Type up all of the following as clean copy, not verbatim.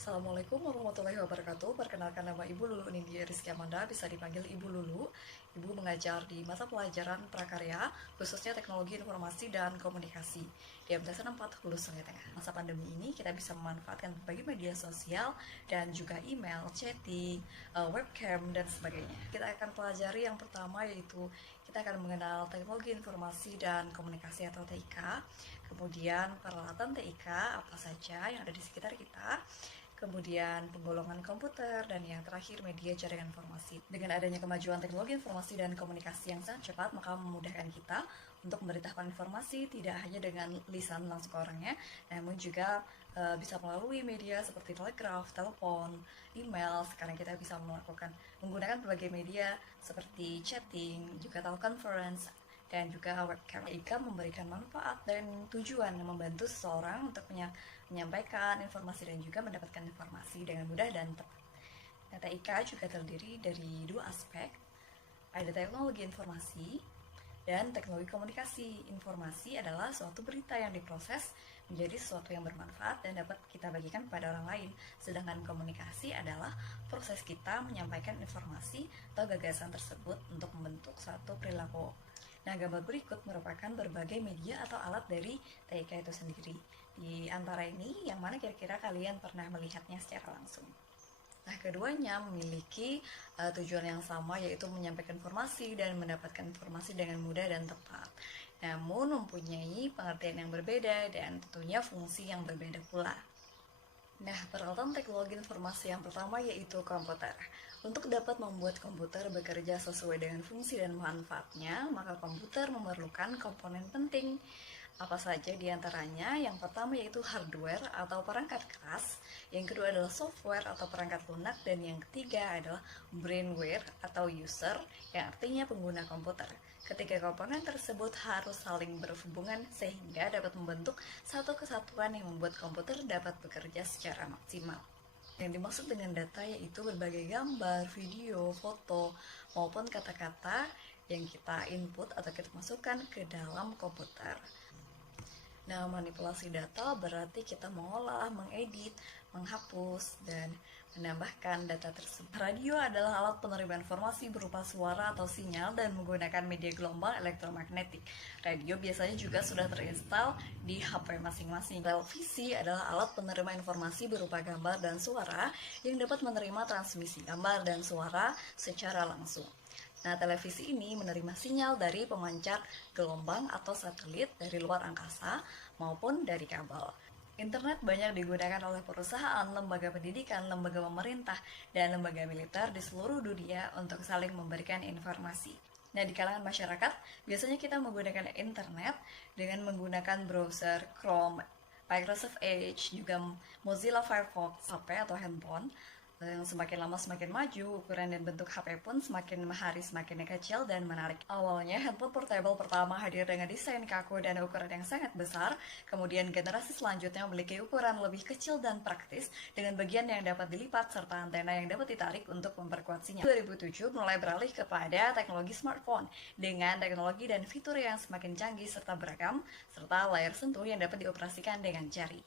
Assalamualaikum warahmatullahi wabarakatuh. Perkenalkan, nama Ibu Lulu Nindya Rizky Amanda, bisa dipanggil Ibu Lulu. Ibu mengajar di mata pelajaran prakarya, khususnya teknologi informasi dan komunikasi di MTSN 4 Hulu Sungai Tengah. Masa pandemi ini kita bisa memanfaatkan berbagai media sosial dan juga email, chatting, webcam, dan sebagainya. Kita akan pelajari yang pertama, yaitu kita akan mengenal teknologi informasi dan komunikasi atau TIK, kemudian peralatan TIK apa saja yang ada di sekitar kita, kemudian penggolongan komputer, dan yang terakhir media jaringan informasi. Dengan adanya kemajuan teknologi informasi dan komunikasi yang sangat cepat, maka memudahkan kita untuk memberitahukan informasi tidak hanya dengan lisan langsung ke orangnya, namun juga bisa melalui media seperti telegraf, telepon, email. Sekarang kita bisa menggunakan berbagai media seperti chatting, juga teleconference, dan juga webcam. IKA memberikan manfaat dan tujuan yang membantu seseorang untuk menyampaikan informasi dan juga mendapatkan informasi dengan mudah dan tepat. Data IKA juga terdiri dari dua aspek, ada teknologi informasi dan teknologi komunikasi. Informasi adalah suatu berita yang diproses menjadi sesuatu yang bermanfaat dan dapat kita bagikan kepada orang lain. Sedangkan komunikasi adalah proses kita menyampaikan informasi atau gagasan tersebut untuk membentuk suatu perilaku. Nah, gambar berikut merupakan berbagai media atau alat dari TIK itu sendiri. Di antara ini, yang mana kira-kira kalian pernah melihatnya secara langsung? Nah, keduanya memiliki tujuan yang sama, yaitu menyampaikan informasi dan mendapatkan informasi dengan mudah dan tepat. Namun mempunyai pengertian yang berbeda dan tentunya fungsi yang berbeda pula. Nah, peralatan teknologi informasi yang pertama yaitu komputer. Untuk dapat membuat komputer bekerja sesuai dengan fungsi dan manfaatnya, maka komputer memerlukan komponen penting. Apa saja diantaranya? Yang pertama yaitu hardware atau perangkat keras, yang kedua adalah software atau perangkat lunak, dan yang ketiga adalah brainware atau user, yang artinya pengguna komputer. Ketiga komponen tersebut harus saling berhubungan sehingga dapat membentuk satu kesatuan yang membuat komputer dapat bekerja secara maksimal. Yang dimaksud dengan data yaitu berbagai gambar, video, foto, maupun kata-kata yang kita input atau kita masukkan ke dalam komputer. Nah, manipulasi data berarti kita mengolah, mengedit, menghapus, dan menambahkan data tersebut. Radio adalah alat penerima informasi berupa suara atau sinyal dan menggunakan media gelombang elektromagnetik. Radio biasanya juga sudah terinstal di HP masing-masing. Televisi adalah alat penerima informasi berupa gambar dan suara yang dapat menerima transmisi gambar dan suara secara langsung. Nah, televisi ini menerima sinyal dari pemancar gelombang atau satelit dari luar angkasa maupun dari kabel. Internet banyak digunakan oleh perusahaan, lembaga pendidikan, lembaga pemerintah, dan lembaga militer di seluruh dunia untuk saling memberikan informasi. Nah, di kalangan masyarakat, biasanya kita menggunakan internet dengan menggunakan browser Chrome, Microsoft Edge, juga Mozilla Firefox, HP atau handphone. Yang semakin lama semakin maju, ukuran dan bentuk HP pun semakin hari semakin kecil dan menarik. Awalnya handphone portable pertama hadir dengan desain kaku dan ukuran yang sangat besar, kemudian generasi selanjutnya memiliki ukuran lebih kecil dan praktis dengan bagian yang dapat dilipat serta antena yang dapat ditarik untuk memperkuat sinyal. 2007 mulai beralih kepada teknologi smartphone dengan teknologi dan fitur yang semakin canggih serta beragam, serta layar sentuh yang dapat dioperasikan dengan jari.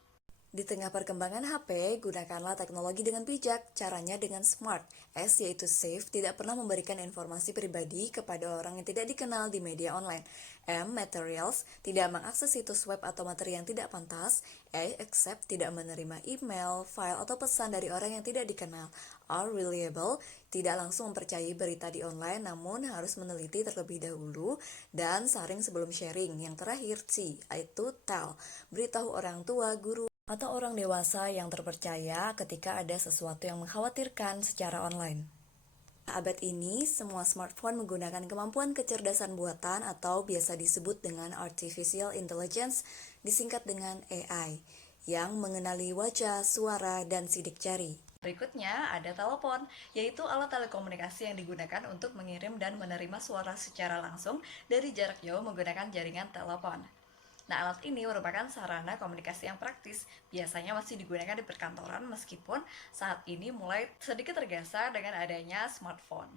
Di tengah perkembangan HP, gunakanlah teknologi dengan bijak, caranya dengan smart. S yaitu safe, tidak pernah memberikan informasi pribadi kepada orang yang tidak dikenal di media online. M, materials, tidak mengakses situs web atau materi yang tidak pantas. A, accept, tidak menerima email, file, atau pesan dari orang yang tidak dikenal. R, reliable, tidak langsung mempercayai berita di online, namun harus meneliti terlebih dahulu dan saring sebelum sharing. Yang terakhir, C, yaitu tell, beritahu orang tua, guru, atau orang dewasa yang terpercaya ketika ada sesuatu yang mengkhawatirkan secara online. Abad ini, semua smartphone menggunakan kemampuan kecerdasan buatan atau biasa disebut dengan Artificial Intelligence, disingkat dengan AI, yang mengenali wajah, suara, dan sidik jari. Berikutnya ada telepon, yaitu alat telekomunikasi yang digunakan untuk mengirim dan menerima suara secara langsung dari jarak jauh menggunakan jaringan telepon. Nah, alat ini merupakan sarana komunikasi yang praktis, biasanya masih digunakan di perkantoran meskipun saat ini mulai sedikit tergeser dengan adanya smartphone.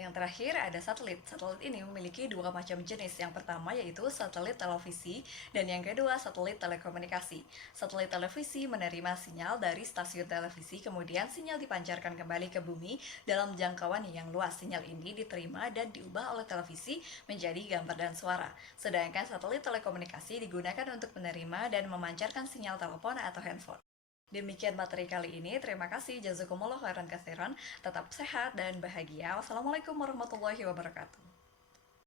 Yang terakhir ada satelit. Satelit ini memiliki dua macam jenis. Yang pertama yaitu satelit televisi dan yang kedua satelit telekomunikasi. Satelit televisi menerima sinyal dari stasiun televisi, kemudian sinyal dipancarkan kembali ke bumi dalam jangkauan yang luas. Sinyal ini diterima dan diubah oleh televisi menjadi gambar dan suara. Sedangkan satelit telekomunikasi digunakan untuk menerima dan memancarkan sinyal telepon atau handphone. Demikian materi kali ini. Terima kasih. Jazakumullah khairan katsiran. Tetap sehat dan bahagia. Wassalamualaikum warahmatullahi wabarakatuh.